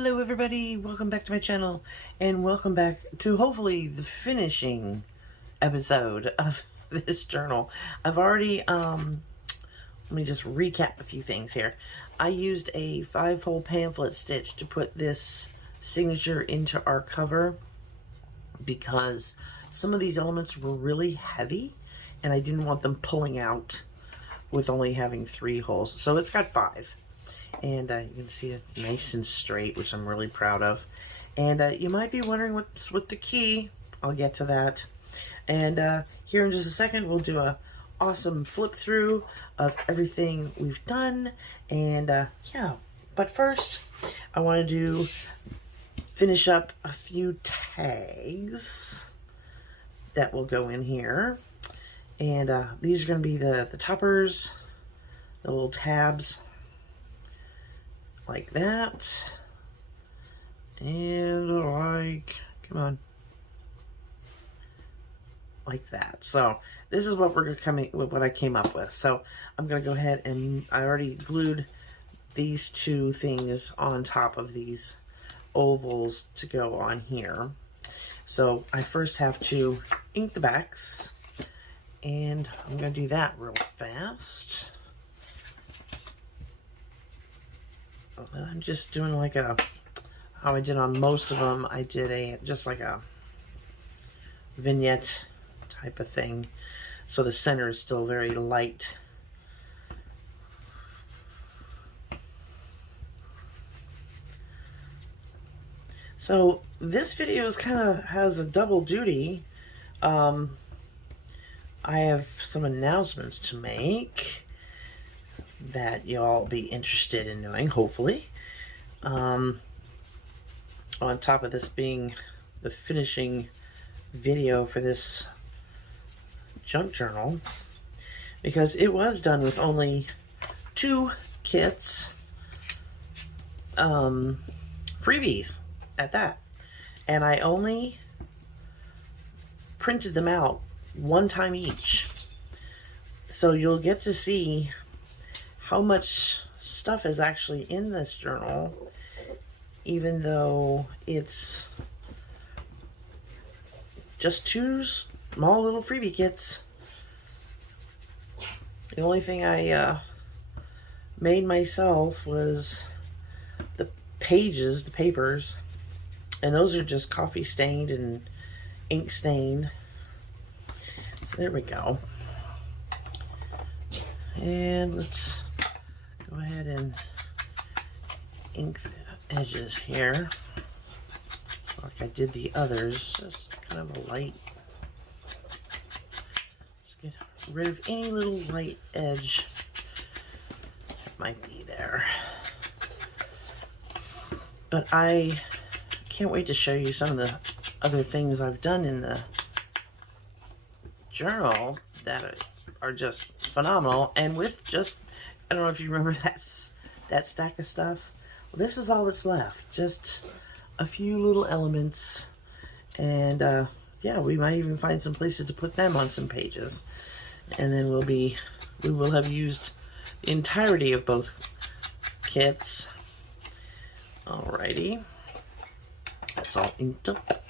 Hello everybody, welcome back to my channel, and welcome back to hopefully the finishing episode of this journal. I've already, let me just recap a few things here. I used a 5-hole pamphlet stitch to put this signature into our cover because some of these elements were really heavy and I didn't want them pulling out with only having 3 holes. So it's got 5. And you can see it's nice and straight, which I'm really proud of. And you might be wondering what's with the key. I'll get to that. And here in just a second, we'll do a awesome flip through of everything we've done. And yeah, but first, I want to finish up a few tags that will go in here. And these are going to be the toppers, the little tabs. Like that, and like, come on, like that. So this is what what I came up with. So I'm gonna go ahead and I already glued these 2 things on top of these ovals to go on here. So I first have to ink the backs, and I'm gonna do that real fast. I'm just doing like how I did on most of them. I did just like a vignette type of thing. So the center is still very light. So this video is has a double duty. I have some announcements to make that y'all be interested in knowing, hopefully. On top of this being the finishing video for this junk journal, because it was done with only 2 kits, freebies at that, and I only printed them out 1 time each, so you'll get to see how much stuff is actually in this journal, even though it's just 2 small little freebie kits. The only thing I made myself was the pages, the papers, and those are just coffee stained and ink stained. So there we go. And let's go ahead and ink the edges here like I did the others, just kind of a light. Just get rid of any little light edge that might be there. But I can't wait to show you some of the other things I've done in the journal that are just phenomenal. And with just, I don't know if you remember that stack of stuff. Well, this is all that's left. Just a few little elements. And yeah, we might even find some places to put them on some pages. And then we will have used the entirety of both kits. Alrighty. That's all inked up.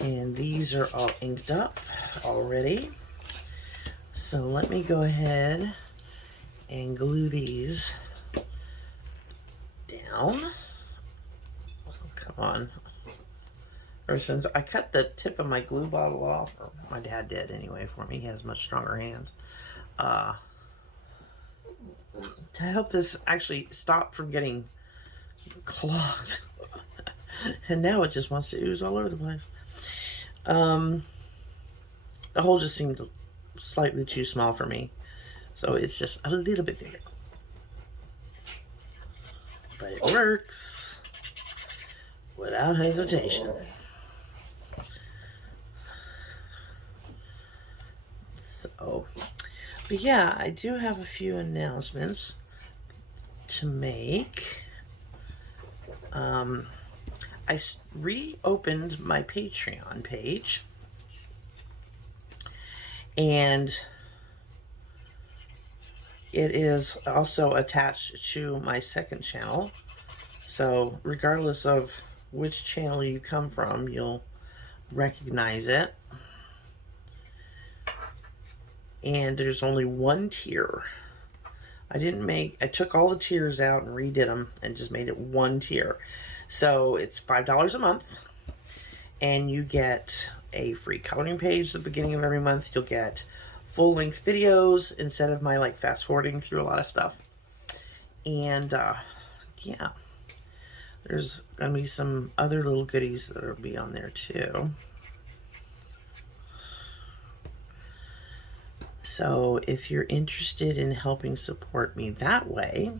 And these are all inked up already. So let me go ahead and glue these down. Oh, come on. Or since I cut the tip of my glue bottle off, or my dad did anyway for me, he has much stronger hands. To help this actually stop from getting clogged. And now it just wants to ooze all over the place. The hole just seemed slightly too small for me, so it's just a little bit bigger, but it works without hesitation. So, but yeah, I do have a few announcements to make. I reopened my Patreon page, and it is also attached to my second channel, So regardless of which channel you come from, you'll recognize it. And there's only one tier. I took all the tiers out and redid them and just made it one tier. So it's $5 a month, and you get a free coloring page at the beginning of every month. You'll get full-length videos instead of my like fast-forwarding through a lot of stuff. And yeah, there's gonna be some other little goodies that will be on there too. So if you're interested in helping support me that way,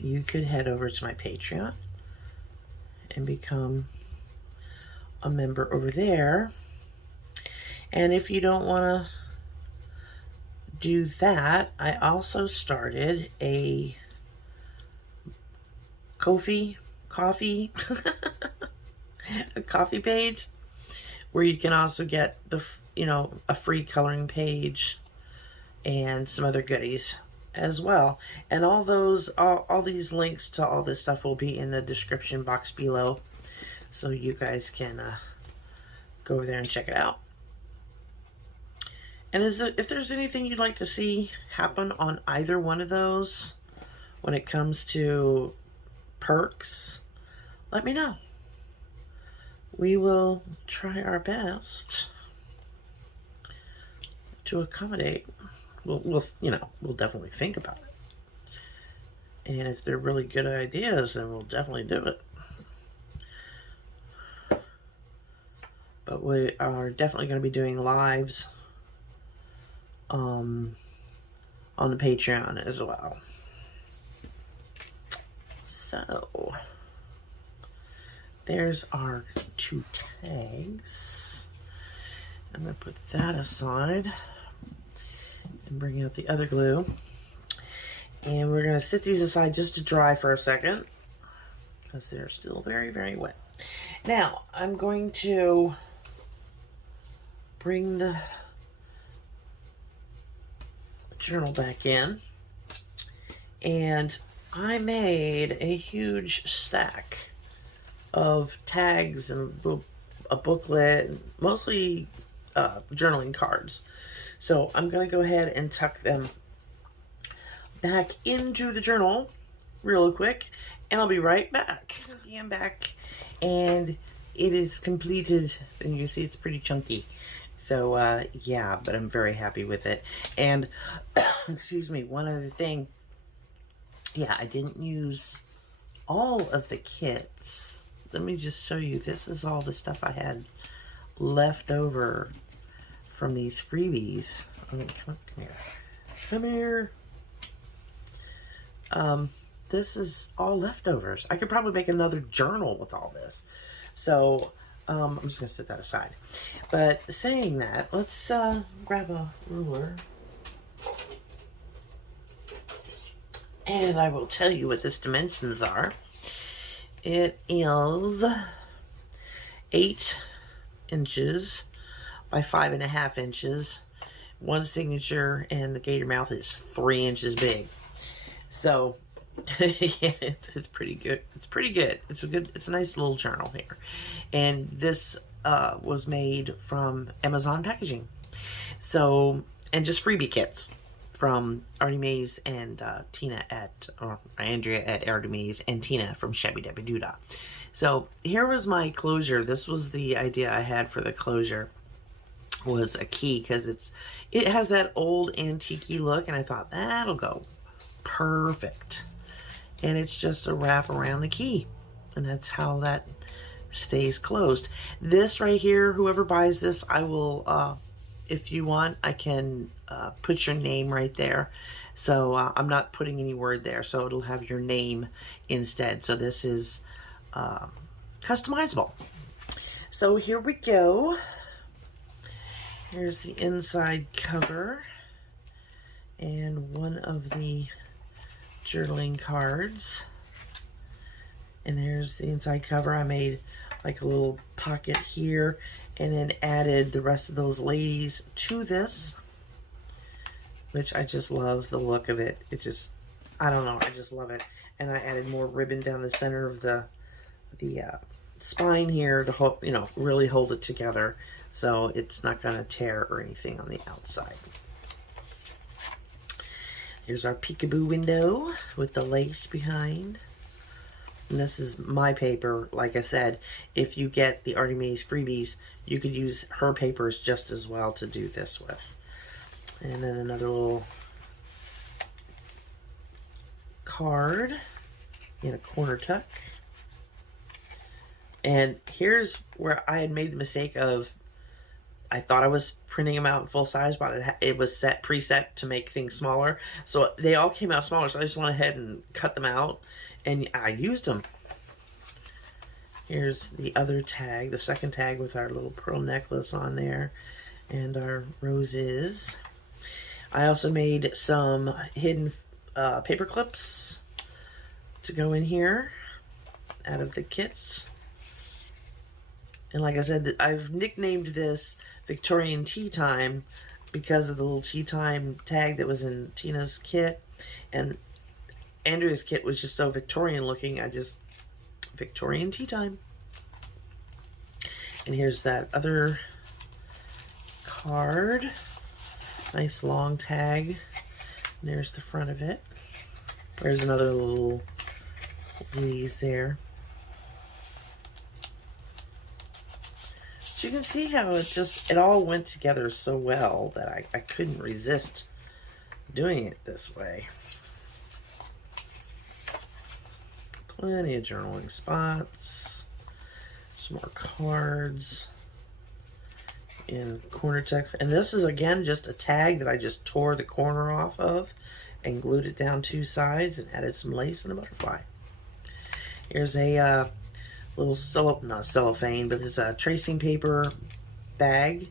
you could head over to my Patreon and become a member over there. And if you don't want to do that, I also started a coffee a coffee page where you can also get the, you know, a free coloring page and some other goodies as well. And all these links to all this stuff will be in the description box below, so you guys can go over there and check it out. And if there's anything you'd like to see happen on either one of those when it comes to perks, let me know. We will try our best to accommodate. We'll definitely think about it. And if they're really good ideas, then we'll definitely do it. But we are definitely going to be doing lives on the Patreon as well. So there's our 2 tags. I'm going to put that aside and bring out the other glue. And we're going to sit these aside just to dry for a second, because they're still very, very wet. Now, I'm going to bring the journal back in. And I made a huge stack of tags and a booklet, mostly journaling cards. So I'm going to go ahead and tuck them back into the journal real quick, and I'll be right back. I'm back, and it is completed, and you see it's pretty chunky. So yeah, but I'm very happy with it. And excuse me, one other thing. Yeah, I didn't use all of the kits. Let me just show you. This is all the stuff I had left over from these freebies. I mean, come here. Come here. This is all leftovers. I could probably make another journal with all this. So, I'm just going to set that aside. But saying that, let's grab a ruler. And I will tell you what its dimensions are. It is 8 inches by 5.5 inches. One signature, and the gator mouth is 3 inches big. So, yeah, it's pretty good. It's pretty good. It's a nice little journal here. And this was made from Amazon packaging. So, and just freebie kits from Artie Mays and Andrea at Artie Mays and Tina from Shabbydabbydoodah. So here was my closure. This was the idea I had for the closure, was a key, because it has that old antique-y look, and I thought that'll go perfect. And it's just a wrap around the key, and that's how that stays closed. This right here, whoever buys this, I will, if you want, I can put your name right there. So I'm not putting any word there, so it'll have your name instead. So this is customizable. So here we go. Here's the inside cover and one of the journaling cards. And there's the inside cover. I made like a little pocket here and then added the rest of those ladies to this. which I just love the look of it. It just, I don't know, I just love it. And I added more ribbon down the center of the spine here to hold, you know, really hold it together so it's not going to tear or anything on the outside. Here's our peekaboo window with the lace behind. And this is my paper. Like I said, if you get the Artie Mae's freebies, you could use her papers just as well to do this with. And then another little card in a corner tuck. And here's where I had made the mistake of, I thought I was printing them out in full size, but it was preset to make things smaller. So they all came out smaller, so I just went ahead and cut them out, and I used them. Here's the other tag, the second tag with our little pearl necklace on there, and our roses. I also made some hidden paper clips to go in here out of the kits. And like I said, I've nicknamed this Victorian Tea Time because of the little tea time tag that was in Tina's kit. And Andrea's kit was just so Victorian looking, Victorian Tea Time. And here's that other card. Nice long tag. And there's the front of it. There's another little breeze there. You can see how it all went together so well that I couldn't resist doing it this way. Plenty of journaling spots, some more cards in corner text. And this is again just a tag that I just tore the corner off of and glued it down two sides and added some lace and a butterfly. Here's a little not cellophane, but it's a tracing paper bag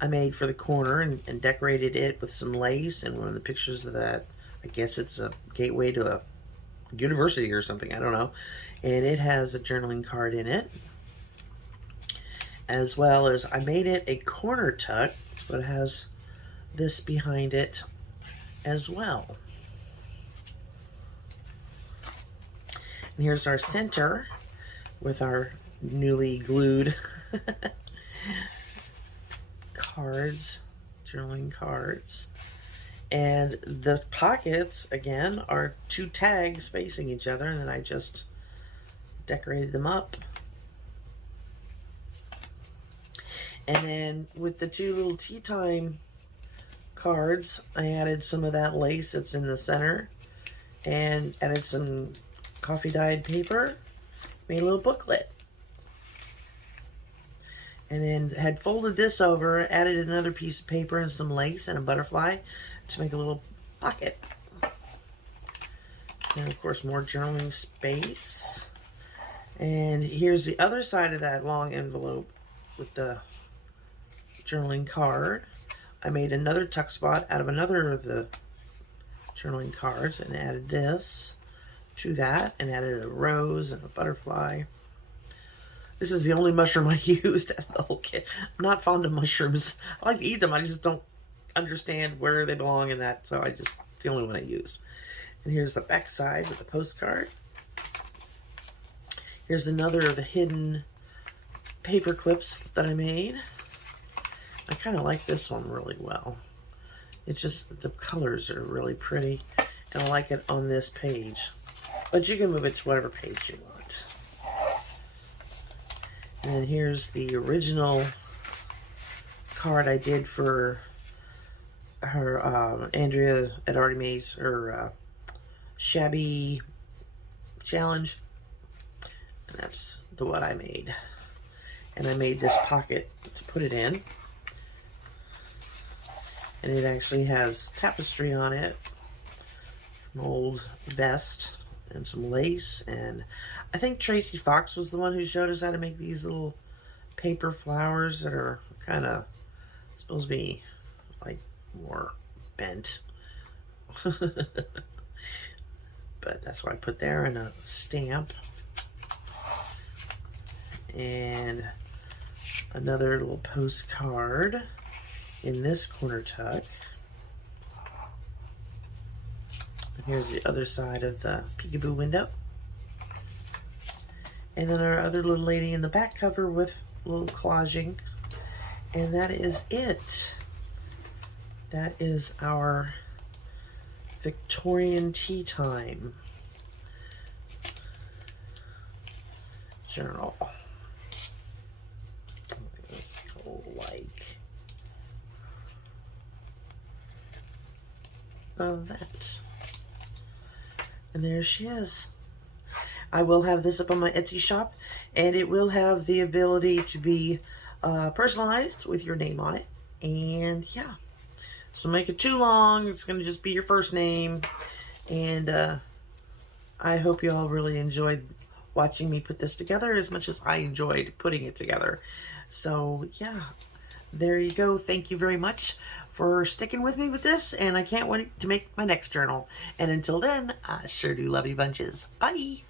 I made for the corner and decorated it with some lace. And one of the pictures of that, I guess it's a gateway to a university or something, I don't know. And it has a journaling card in it, as well as I made it a corner tuck, but it has this behind it as well. And here's our center with our newly glued cards, journaling cards. And the pockets, again, are two tags facing each other, and then I just decorated them up. And then with the two little tea time cards, I added some of that lace that's in the center and added some coffee dyed paper. Made a little booklet. And then had folded this over, added another piece of paper and some lace and a butterfly to make a little pocket. And of course more journaling space. And here's the other side of that long envelope with the journaling card. I made another tuck spot out of another of the journaling cards and added this to that and added a rose and a butterfly. This is the only mushroom I used out of the whole kit. I'm not fond of mushrooms. I like to eat them, I just don't understand where they belong in that, so it's the only one I used. And here's the back side with the postcard. Here's another of the hidden paper clips that I made. I kind of like this one really well. It's just, the colors are really pretty, and I like it on this page. But you can move it to whatever page you want. And here's the original card I did for her, Andrea at Artie Mae's, her shabby challenge. And that's the what I made. And I made this pocket to put it in. And it actually has tapestry on it, an old vest, and some lace. And I think Tracy Fox was the one who showed us how to make these little paper flowers that are kind of supposed to be like more bent. But that's what I put there, and a stamp. And another little postcard in this corner tuck. Here's the other side of the peekaboo window. And then our other little lady in the back cover with a little collaging. And that is it. That is our Victorian tea time journal. Let's go like that. And there she is. I will have this up on my Etsy shop, and it will have the ability to be personalized with your name on it. And yeah, so make it too long. It's going to just be your first name. And I hope you all really enjoyed watching me put this together as much as I enjoyed putting it together. So yeah, there you go. Thank you very much for sticking with me with this, and I can't wait to make my next journal. And until then, I sure do love you bunches. Bye!